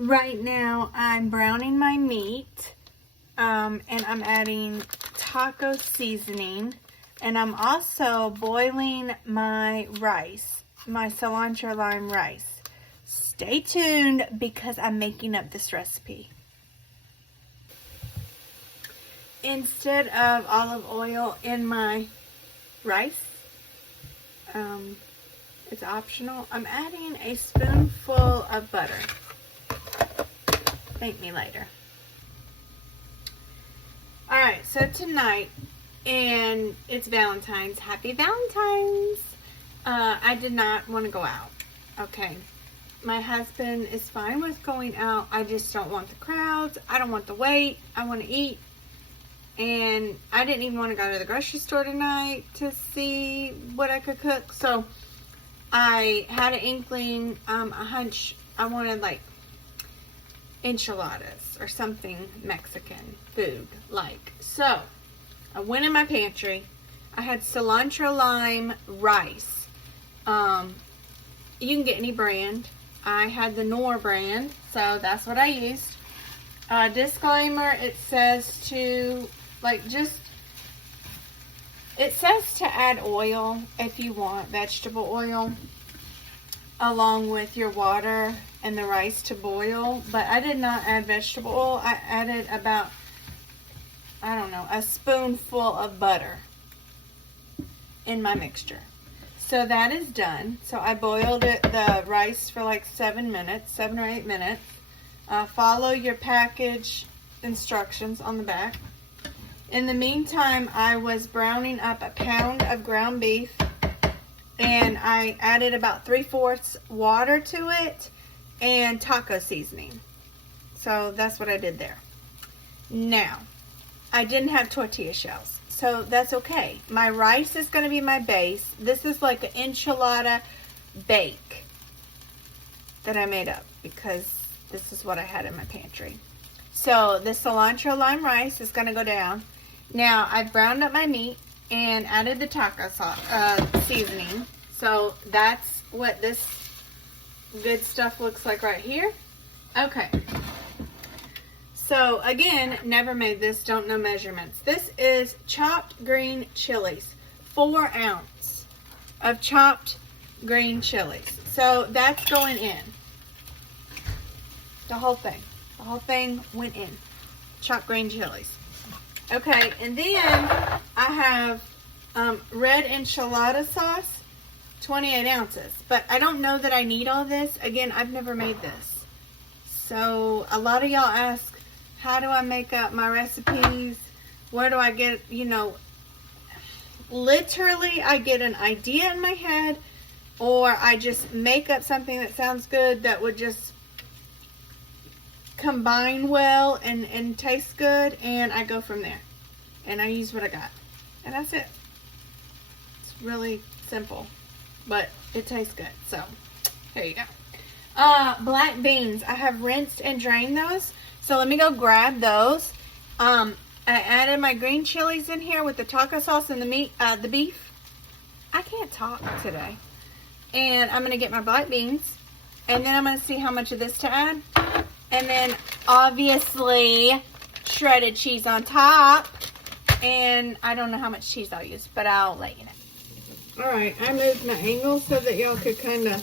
Right now, I'm browning my meat, and I'm adding taco seasoning, and I'm also boiling my rice, my cilantro lime rice. Stay tuned because I'm making up this recipe. Instead of olive oil in my rice, it's optional, I'm adding a spoonful of butter. Thank me later. Alright, so tonight, and it's Valentine's. Happy Valentine's! I did not want to go out. Okay. My husband is fine with going out. I just don't want the crowds. I don't want the wait. I want to eat. And I didn't even want to go to the grocery store tonight to see what I could cook. So I had an inkling, a hunch. I wanted like enchiladas or something Mexican food like. So I went in my pantry. I had cilantro lime rice. You can get any brand. I had the Knorr brand, so that's what I used. Disclaimer, it says to it says to add oil if you want vegetable oil along with your water and the rice to boil, but I did not add vegetable oil. I added about, I don't know, a spoonful of butter in my mixture. So that is done. So I boiled the rice for like 7 or 8 minutes. Follow your package instructions on the back. In the meantime, I was browning up a pound of ground beef, and I added about 3/4 water to it and taco seasoning. So that's what I did there. Now, I didn't have tortilla shells, so that's okay. My rice is going to be my base. This is like an enchilada bake that I made up because this is what I had in my pantry. So the cilantro lime rice is going to go down. Now, I've browned up my meat and added the taco seasoning. So that's what this good stuff looks like right here. Okay. So again, never made this, don't know measurements. This is chopped green chilies. 4 ounces of chopped green chilies. So that's going in. The whole thing. The whole thing went in. Chopped green chilies. Okay, and then I have red enchilada sauce, 28 ounces. But I don't know that I need all this. Again, I've never made this. So a lot of y'all ask, how do I make up my recipes? Where do I get, literally I get an idea in my head, or I just make up something that sounds good that would just combine well and taste good, and I go from there. And I use what I got. And that's it. It's really simple, but it tastes good. So, there you go. Black beans. I have rinsed and drained those. So let me go grab those. I added my green chilies in here with the taco sauce and the meat, the beef. I can't talk today. And I'm going to get my black beans. And then I'm going to see how much of this to add. And then, obviously, shredded cheese on top. And I don't know how much cheese I'll use, but I'll let you know. Alright, I moved my angle so that y'all could kind of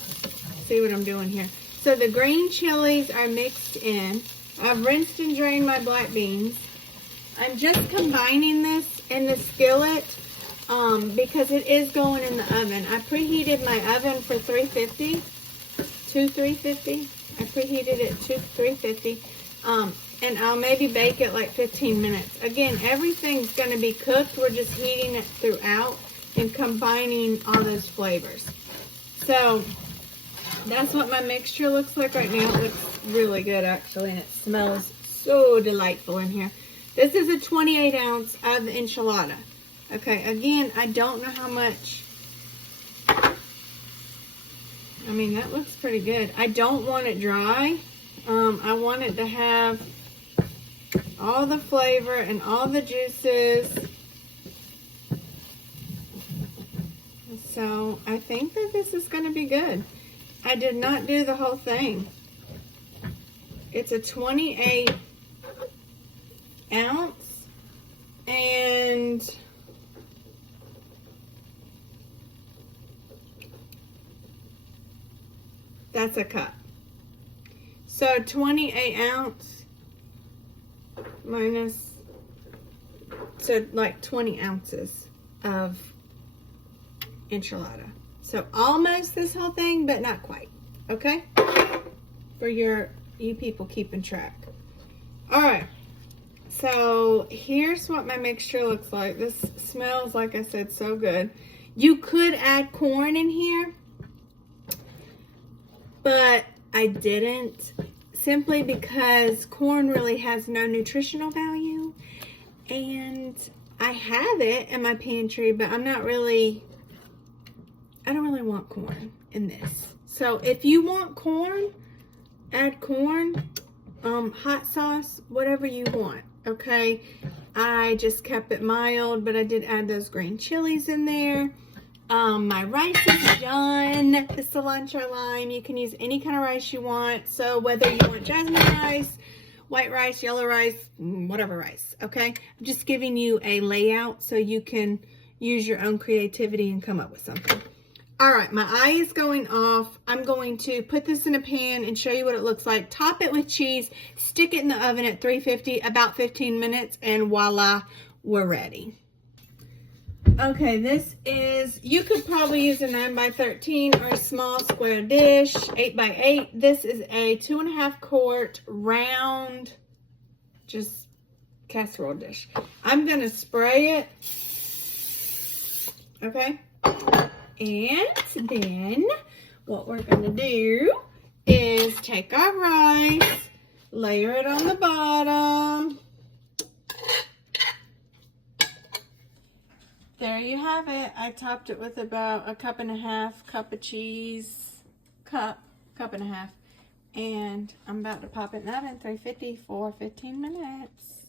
see what I'm doing here. So the green chilies are mixed in. I've rinsed and drained my black beans. I'm just combining this in the skillet because it is going in the oven. I preheated my oven for 350. I preheated it to 350. And I'll maybe bake it like 15 minutes. Again, everything's going to be cooked. We're just heating it throughout and combining all those flavors. So that's what my mixture looks like right now. It looks really good actually, and it smells so delightful in here. This is a 28 ounce of the enchilada. Okay, again, I don't know how much. I mean, that looks pretty good. I don't want it dry. I want it to have all the flavor and all the juices. So I think that this is going to be good. I did not do the whole thing. it's a 28 ounce, and that's a cup. So 28 ounce minus, so like 20 ounces of enchilada. So almost this whole thing, but not quite. Okay? For you people keeping track. All right. So here's what my mixture looks like. This smells, like I said, so good. You could add corn in here, but I didn't, simply because corn really has no nutritional value, and I have it in my pantry, but I don't really want corn in this. So if you want corn, add corn, hot sauce, whatever you want. Okay, I just kept it mild, but I did add those green chilies in there. My rice is done. The cilantro lime, you can use any kind of rice you want. So whether you want jasmine rice, white rice, yellow rice, whatever rice, okay? I'm just giving you a layout so you can use your own creativity and come up with something. All right, my eye is going off. I'm going to put this in a pan and show you what it looks like. Top it with cheese, stick it in the oven at 350, about 15 minutes, and voila, we're ready. Okay, this is, you could probably use a 9x13 or a small square dish, 8x8. This is a 2.5 quart round, just casserole dish. I'm gonna spray it, okay? And then what we're gonna do is take our rice, layer it on the bottom. There you have it. I topped it with about a 1.5 cup of cheese, cup and a half. And I'm about to pop it in the oven, 350 for 15 minutes.